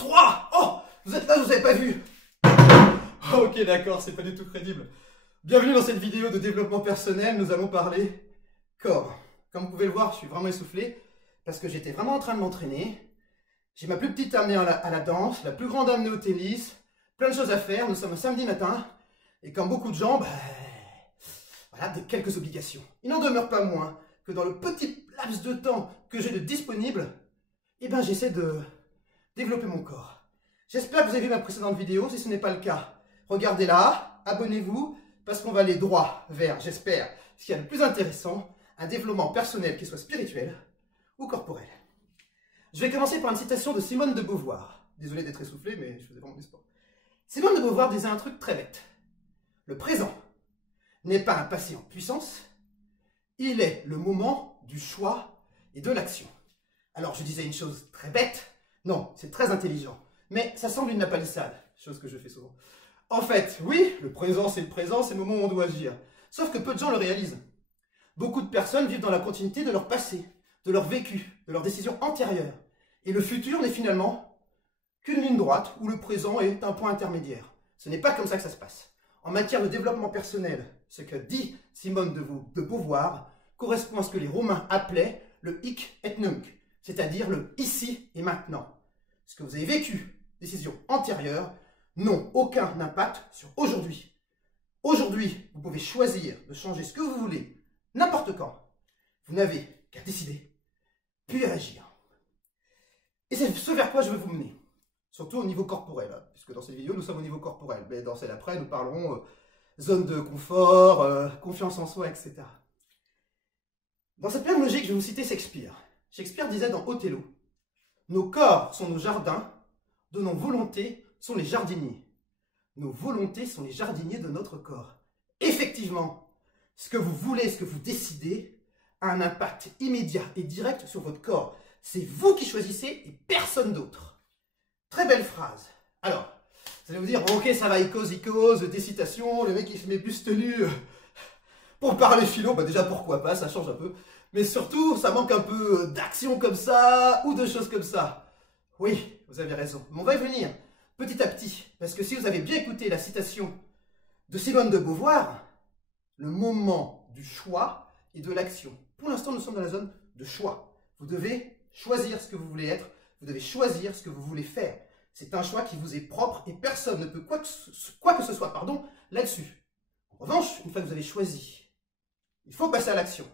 3. Oh, vous êtes là, je vous avais pas vu. Ok, d'accord, c'est pas du tout crédible. Bienvenue dans cette vidéo de développement personnel. Nous allons parler corps. Comme vous pouvez le voir, je suis vraiment essoufflé parce que j'étais vraiment en train de m'entraîner. J'ai ma plus petite amenée à la danse, la plus grande amenée au tennis, plein de choses à faire. Nous sommes un samedi matin et comme beaucoup de gens, voilà, quelques obligations. Il n'en demeure pas moins que dans le petit laps de temps que j'ai de disponible, j'essaie de développer mon corps. J'espère que vous avez vu ma précédente vidéo. Si ce n'est pas le cas, regardez-la, abonnez-vous, parce qu'on va aller droit vers, j'espère, ce qu'il y a de plus intéressant, un développement personnel qui soit spirituel ou corporel. Je vais commencer par une citation de Simone de Beauvoir. Désolé d'être essoufflé, mais je faisais vraiment du sport. Simone de Beauvoir disait un truc très bête. Le présent n'est pas un passé en puissance, il est le moment du choix et de l'action. Alors je disais une chose très bête, non, c'est très intelligent, mais ça semble une lapalissade, chose que je fais souvent. En fait, oui, le présent, c'est le moment où on doit agir. Sauf que peu de gens le réalisent. Beaucoup de personnes vivent dans la continuité de leur passé, de leur vécu, de leurs décisions antérieures. Et le futur n'est finalement qu'une ligne droite où le présent est un point intermédiaire. Ce n'est pas comme ça que ça se passe. En matière de développement personnel, ce que dit Simone de Beauvoir correspond à ce que les Romains appelaient le hic et nunc, c'est-à-dire le ici et maintenant. Ce que vous avez vécu, décisions antérieures, n'ont aucun impact sur aujourd'hui. Aujourd'hui, vous pouvez choisir de changer ce que vous voulez, n'importe quand. Vous n'avez qu'à décider, puis à agir. Et c'est ce vers quoi je veux vous mener. Surtout au niveau corporel, hein, puisque dans cette vidéo, nous sommes au niveau corporel. Mais dans celle après, nous parlerons zone de confort, confiance en soi, etc. Dans cette même logique, je vais vous citer Shakespeare. Shakespeare disait dans Othello, « Nos corps sont nos jardins, de nos volontés sont les jardiniers. Nos volontés sont les jardiniers de notre corps. » Effectivement, ce que vous voulez, ce que vous décidez, a un impact immédiat et direct sur votre corps. C'est vous qui choisissez et personne d'autre. Très belle phrase. Alors, vous allez vous dire, ok, ça va, icose, des citations, le mec il se met buste nu pour parler philo, déjà pourquoi pas, ça change un peu. Mais surtout, ça manque un peu d'action comme ça, ou de choses comme ça. Oui, vous avez raison. Mais on va y venir petit à petit. Parce que si vous avez bien écouté la citation de Simone de Beauvoir, le moment du choix et de l'action. Pour l'instant, nous sommes dans la zone de choix. Vous devez choisir ce que vous voulez être. Vous devez choisir ce que vous voulez faire. C'est un choix qui vous est propre et personne ne peut quoi que ce soit là-dessus. En revanche, une fois que vous avez choisi, il faut passer à l'action.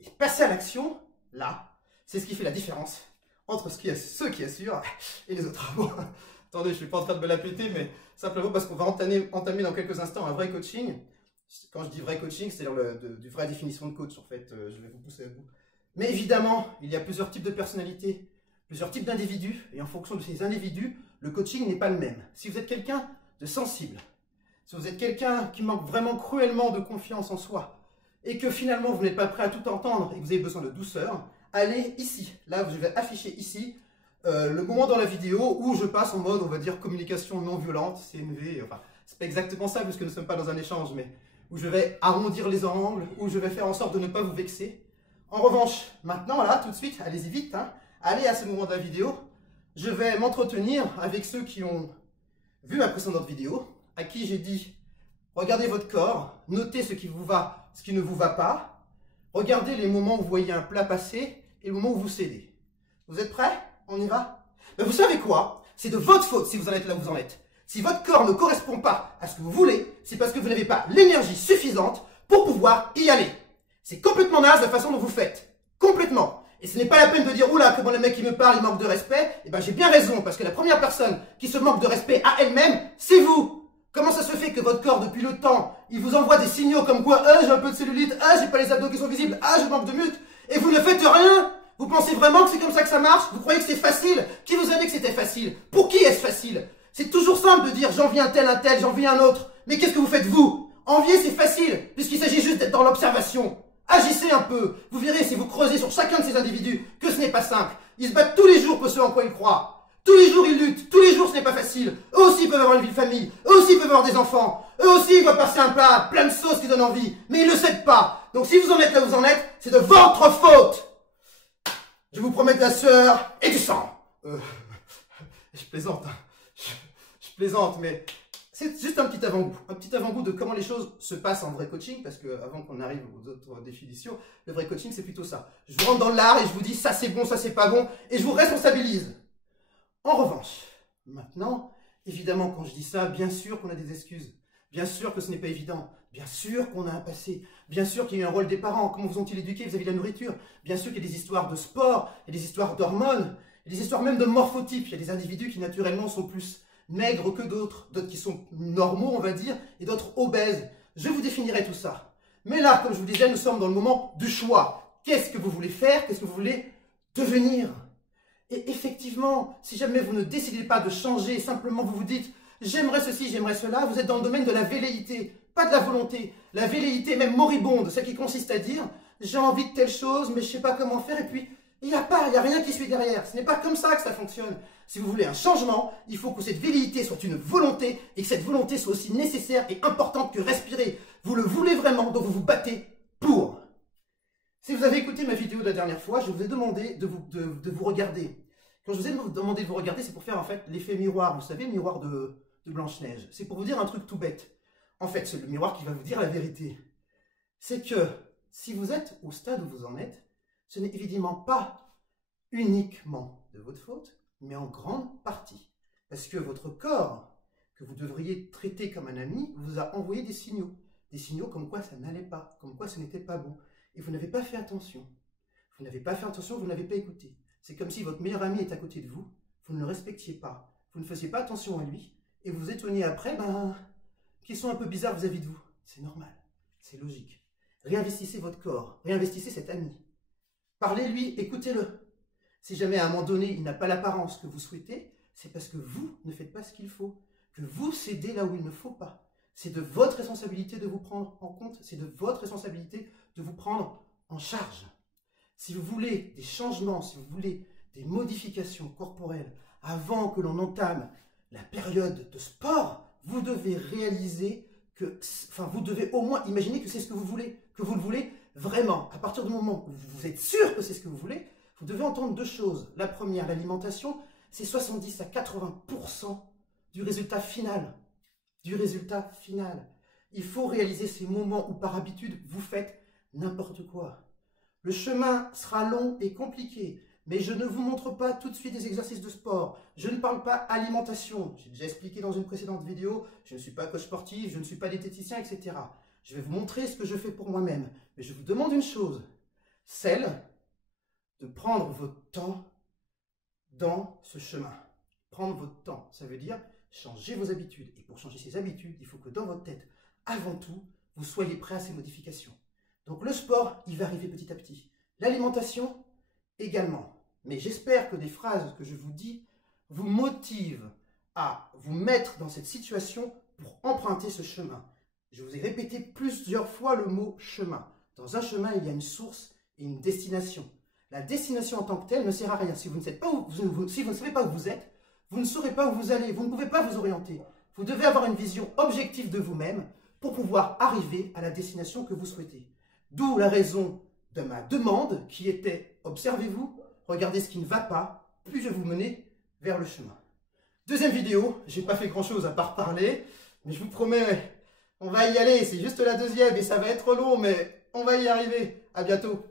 Et passer à l'action, là, c'est ce qui fait la différence entre ceux qui assurent et les autres. Bon, attendez, je ne suis pas en train de me la péter, mais simplement parce qu'on va entamer dans quelques instants un vrai coaching. Quand je dis vrai coaching, c'est-à-dire du vraie définition de coach, en fait, je vais vous pousser à bout. Mais évidemment, il y a plusieurs types de personnalités, plusieurs types d'individus, et en fonction de ces individus, le coaching n'est pas le même. Si vous êtes quelqu'un de sensible, si vous êtes quelqu'un qui manque vraiment cruellement de confiance en soi, et que finalement vous n'êtes pas prêt à tout entendre et que vous avez besoin de douceur, allez ici. Là, je vais afficher ici le moment dans la vidéo où je passe en mode, on va dire, communication non violente, CNV, enfin, c'est pas exactement ça puisque nous ne sommes pas dans un échange, mais où je vais arrondir les angles, où je vais faire en sorte de ne pas vous vexer. En revanche, maintenant, là, tout de suite, allez-y vite, hein, allez à ce moment de la vidéo, je vais m'entretenir avec ceux qui ont vu ma précédente vidéo, à qui j'ai dit, regardez votre corps, notez ce qui vous va, ce qui ne vous va pas, regardez les moments où vous voyez un plat passer et le moment où vous cédez. Vous êtes prêts? On y va? Vous savez quoi? C'est de votre faute si vous en êtes là où vous en êtes. Si votre corps ne correspond pas à ce que vous voulez, c'est parce que vous n'avez pas l'énergie suffisante pour pouvoir y aller. C'est complètement naze la façon dont vous faites. Complètement. Et ce n'est pas la peine de dire, oula, comment le mec qui me parle, il manque de respect. Eh ben, j'ai bien raison, parce que la première personne qui se manque de respect à elle-même, c'est vous. Comment ça se fait que votre corps, depuis le temps, il vous envoie des signaux comme quoi, j'ai un peu de cellulite, j'ai pas les abdos qui sont visibles, je manque de muscles, et vous ne faites rien? Vous pensez vraiment que c'est comme ça que ça marche? Vous croyez que c'est facile? Qui vous a dit que c'était facile? Pour qui est-ce facile? C'est toujours simple de dire, j'envie un tel, j'envie un autre. Mais qu'est-ce que vous faites vous? Envier, c'est facile, puisqu'il s'agit juste d'être dans l'observation. Agissez un peu. Vous verrez si vous creusez sur chacun de ces individus que ce n'est pas simple. Ils se battent tous les jours pour ce en quoi ils croient. Tous les jours ils luttent. Tous les jours ce n'est pas facile. Eux aussi peuvent avoir une vie de famille. Eux aussi peuvent avoir des enfants. Eux aussi ils doivent passer un plat plein de sauces qui donnent envie. Mais ils ne le savent pas. Donc si vous en êtes là où vous en êtes, c'est de votre faute. Je vous promets de la sueur et du sang. Je plaisante, hein. Je plaisante, mais c'est juste un petit avant-goût de comment les choses se passent en vrai coaching, parce que avant qu'on arrive aux autres définitions, le vrai coaching c'est plutôt ça. Je vous rentre dans l'art et je vous dis ça c'est bon, ça c'est pas bon, et je vous responsabilise. En revanche, maintenant, évidemment quand je dis ça, bien sûr qu'on a des excuses, bien sûr que ce n'est pas évident, bien sûr qu'on a un passé, bien sûr qu'il y a eu un rôle des parents, comment vous ont-ils éduqués vis-à-vis de la nourriture, bien sûr qu'il y a des histoires de sport, il y a des histoires d'hormones, il y a des histoires même de morphotypes, il y a des individus qui naturellement sont plus maigres que d'autres, d'autres qui sont normaux on va dire, et d'autres obèses. Je vous définirai tout ça. Mais là, comme je vous disais, nous sommes dans le moment du choix. Qu'est-ce que vous voulez faire? Qu'est-ce que vous voulez devenir? Et effectivement, si jamais vous ne décidez pas de changer, simplement vous vous dites « j'aimerais ceci, j'aimerais cela », vous êtes dans le domaine de la velléité, pas de la volonté. La velléité même moribonde, celle qui consiste à dire « j'ai envie de telle chose, mais je ne sais pas comment faire » et puis il n'y a rien qui suit derrière. Ce n'est pas comme ça que ça fonctionne. Si vous voulez un changement, il faut que cette velléité soit une volonté et que cette volonté soit aussi nécessaire et importante que respirer. Vous le voulez vraiment, donc vous vous battez pour. Si vous avez écouté ma vidéo de la dernière fois, je vous ai demandé de vous regarder. Quand je vous ai demandé de vous regarder, c'est pour faire en fait l'effet miroir. Vous savez, le miroir de Blanche-Neige. C'est pour vous dire un truc tout bête. En fait, c'est le miroir qui va vous dire la vérité. C'est que si vous êtes au stade où vous en êtes, ce n'est évidemment pas uniquement de votre faute, mais en grande partie. Parce que votre corps, que vous devriez traiter comme un ami, vous a envoyé des signaux. Des signaux comme quoi ça n'allait pas, comme quoi ce n'était pas bon. Et vous n'avez pas fait attention. Vous n'avez pas fait attention, vous n'avez pas écouté. C'est comme si votre meilleur ami est à côté de vous, vous ne le respectiez pas, vous ne faisiez pas attention à lui, et vous vous étonniez après, qu'ils sont un peu bizarres vis-à-vis de vous. C'est normal, c'est logique. Réinvestissez votre corps, réinvestissez cet ami. Parlez-lui, écoutez-le. Si jamais à un moment donné, il n'a pas l'apparence que vous souhaitez, c'est parce que vous ne faites pas ce qu'il faut, que vous cédez là où il ne faut pas. C'est de votre responsabilité de vous prendre en compte, c'est de votre responsabilité de vous prendre en charge. Si vous voulez des changements, si vous voulez des modifications corporelles avant que l'on entame la période de sport, vous devez réaliser que, vous devez au moins imaginer que c'est ce que vous voulez, que vous le voulez vraiment. À partir du moment où vous êtes sûr que c'est ce que vous voulez, vous devez entendre deux choses. La première, l'alimentation, c'est 70 à 80% du résultat final. Il faut réaliser ces moments où par habitude, vous faites n'importe quoi. Le chemin sera long et compliqué, mais je ne vous montre pas tout de suite des exercices de sport. Je ne parle pas alimentation. J'ai déjà expliqué dans une précédente vidéo, je ne suis pas coach sportif, je ne suis pas diététicien, etc. Je vais vous montrer ce que je fais pour moi-même. Mais je vous demande une chose, celle de prendre votre temps dans ce chemin. Prendre votre temps, ça veut dire changer vos habitudes. Et pour changer ces habitudes, il faut que dans votre tête, avant tout, vous soyez prêt à ces modifications. Donc le sport, il va arriver petit à petit. L'alimentation, également. Mais j'espère que des phrases que je vous dis vous motivent à vous mettre dans cette situation pour emprunter ce chemin. Je vous ai répété plusieurs fois le mot chemin. Dans un chemin, il y a une source et une destination. La destination en tant que telle ne sert à rien. Si vous ne savez pas où vous êtes, vous ne saurez pas où vous allez. Vous ne pouvez pas vous orienter. Vous devez avoir une vision objective de vous-même pour pouvoir arriver à la destination que vous souhaitez. D'où la raison de ma demande qui était « Observez-vous, regardez ce qui ne va pas, puis je vais vous mener vers le chemin ». Deuxième vidéo, j'ai pas fait grand-chose à part parler, mais je vous promets, on va y aller. C'est juste la deuxième et ça va être long, mais on va y arriver. À bientôt.